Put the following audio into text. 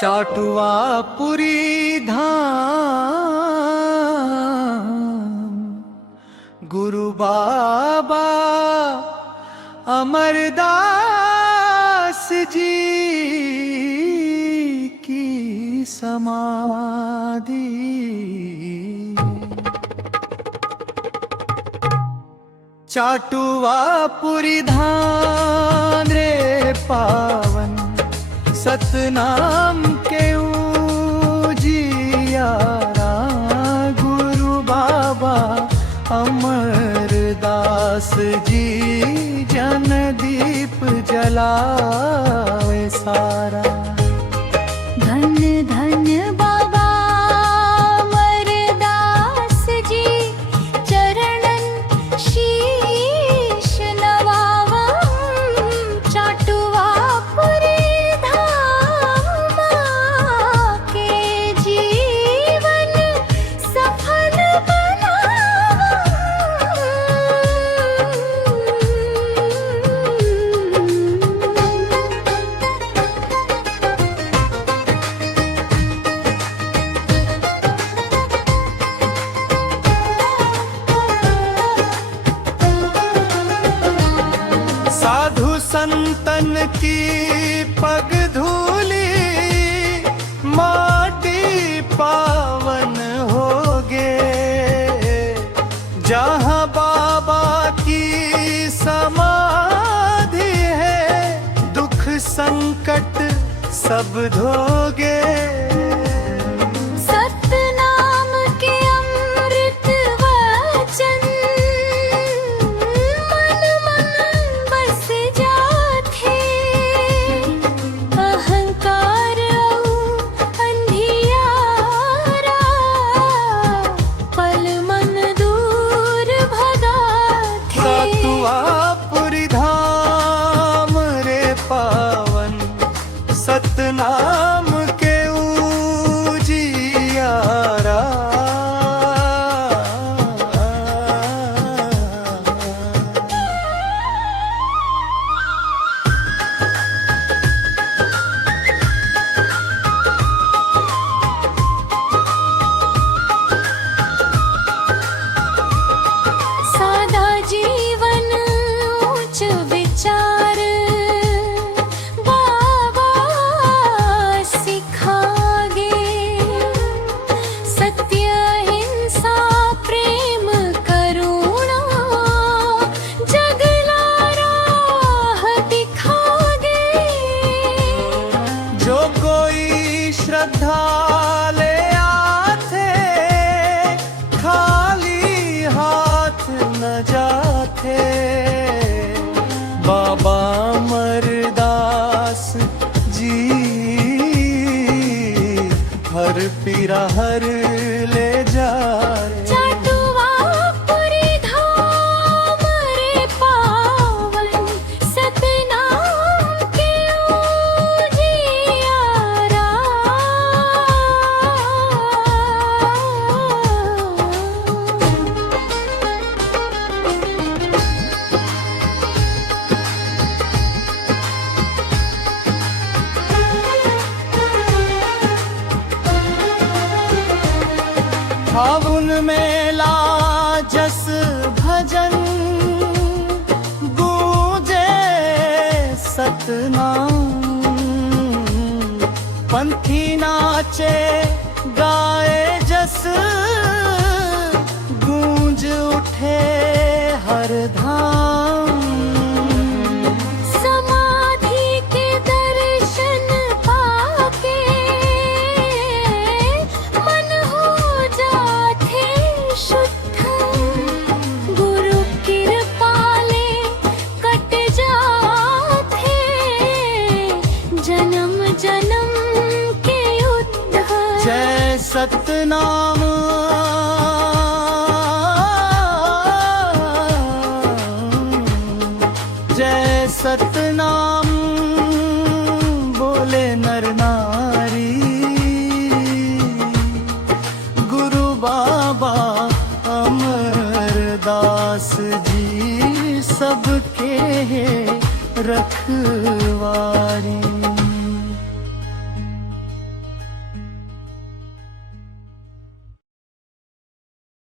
चाटुआ पुरी धाम गुरु बाबा अमरदास जी की समाधि। चाटुआ पुरी धाम रे पावन सतनाम के उजियारा गुरु बाबा अमरदास जी जन दीप जलावे सारा। धन धन बाबा अमरदास जी चरणन शीश नवावं। चाटुआ पुरी धाम के जीवन सफल साधु संतन की पग धूली माटी पावन होगे। जहाँ बाबा की समाधि है दुख संकट सब धोगे। सतनाम के अमृत वचन मन मन बस जाथे। अहंकार अंधियारा पल मन दूर भगाथे। चाटुआ पुरी धाम रे पावन सतनाम के उजियारा। सादा जीवन उच्च विचार बाबा सिखागे। सत्य हिंसा प्रेम करुणा जगला राह दिखागे। जो कोई श्रद्धा ले आते खाली हाथ न जाते। बाबा अमरदास जी हर पीरा हर ले जाए। चाटुआ पुरी धाम रे पावन सतनाम के उजियारा। फागुन मेला जस भजन गूंजे सतनाम। पंथी नाचे गाए जस गूंज उठे हर धाम। समाधि के दर्शन पाके मन हो जाथे शुद्ध। गुरु कृपाले कट जाथे जन्म जन्म के युद्ध। जय सतनाम जय सतनाम बोले नर नारी। गुरु बाबा अमरदास जी सबके रखवारे।